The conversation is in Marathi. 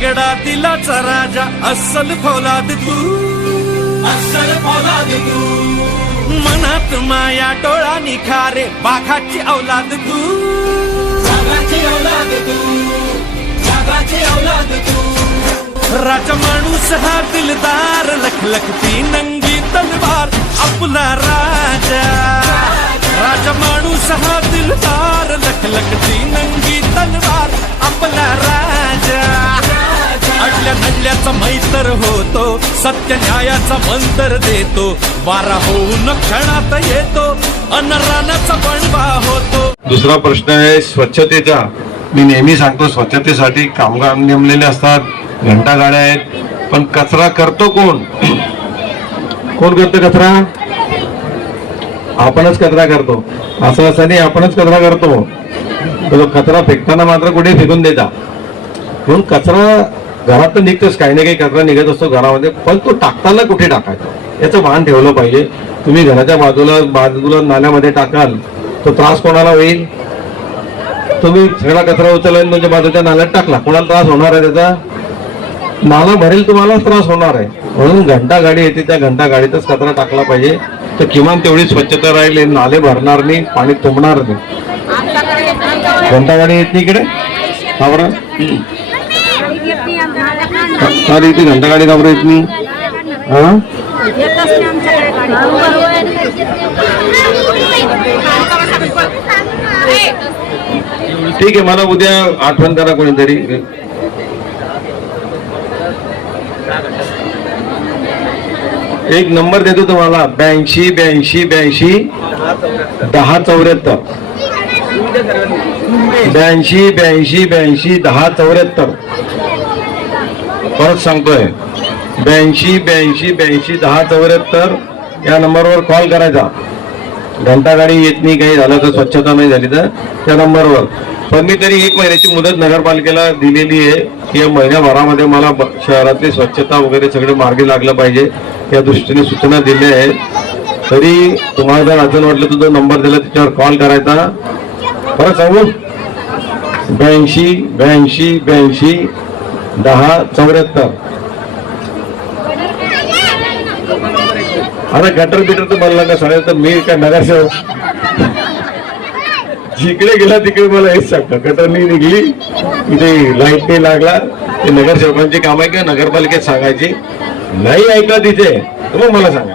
रंगडा दिलाचा राजा अस्सल फौलाद तू. अस्सल फौलाद तू. मनात माया डोळा निखारे बाघाची औलाद तू. बाघाची औलाद तू. बाघाची औलाद तू. राजा माणूस हा दिलदार लखलखती नंगी तलवार आपला राजा. राजा माणूस हा दिलदार लखलखती नंगी तलवार आपला राजा. अडल्या मैत्र होतो सत्य न्यायाचा मंतर देतो वारा होऊन क्षणात येतो अनरानाचा रानाचा होतो. दुसरा प्रश्न आहे स्वच्छतेचा. मी नेहमी सांगतो स्वच्छतेसाठी कामगार नेमलेले असतात घंटा गाड्या आहेत पण कचरा करतो कोण? कोण करतो कचरा? आपणच कचरा करतो. असं असं नाही आपणच कचरा करतो. तो कचरा फेकताना मात्र कुठे फेकून देता? म्हणून कचरा घरात तर निघतोच काही ना काही कचरा निघत असतो घरामध्ये पण तो टाकताना कुठे टाकायचा? याचं भान ठेवलं पाहिजे. तुम्ही घराच्या बाजूला बाजूला नाल्यामध्ये टाकाल तो त्रास कोणाला होईल? तुम्ही सगळा कचरा उचलला तुमच्या बाजूच्या नाल्यात टाकला कोणाला त्रास होणार आहे त्याचा? नाला भरेल तुम्हालाच त्रास होणार आहे. म्हणून घंटा गाडी येते त्या घंटा गाडीतच कचरा टाकला पाहिजे. तर किमान तेवढी स्वच्छता राहील नाले भरणार नाही पाणी तुंबणार नाही. घंटा गाडी येत नाही इकडे? हा बरं. अरे इथे घंटा गाडी का बरं येत नाही. हा? ठीक आहे मला उद्या आठवण करा कोणीतरी. एक नंबर देतो तुम्हाला ब्याऐंशी ब्याऐंशी ब्याऐंशी दहा चौऱ्याहत्तर. ब्याऐंशी ब्याऐंशी ब्याऐंशी दहा चौऱ्याहत्तर. परत सांगतोय. ब्याऐंशी ब्याऐंशी ब्याऐंशी दहा चौऱ्याहत्तर. या नंबरवर कॉल करायचा. घंटा गाडी येत नाही काही झालं तर स्वच्छता नाही झाली तर त्या नंबरवर. पण मी तरी एक महिन्याची मुदत नगरपालिकेला दिलेली आहे की या महिन्याभरामध्ये मला ब- शहरातली स्वच्छता वगैरे सगळे मार्गी लागलं पाहिजे. या दृष्टीने सूचना दिल्या आहेत. तरी तुम्हाला जर अडचण वाटलं तर जो नंबर दिला त्याच्यावर कॉल करायचा. परत सांगू? ब्याऐंशी ब्याऐंशी ब्याऐंशी दहा चौऱ्याहत्तर. आता गटर बिटर तर बनला का सांगायचं तर मी काय नगरसेवक. जिकडे गेला तिकडे मला हेच सांगतं. गटर नाही निघली इथे लाइट नाही लागला. ते नगरसेवकांची काम आहे का? नगरपालिकेत सांगायची. नाही ऐकला तिथे तर मग मला सांगा.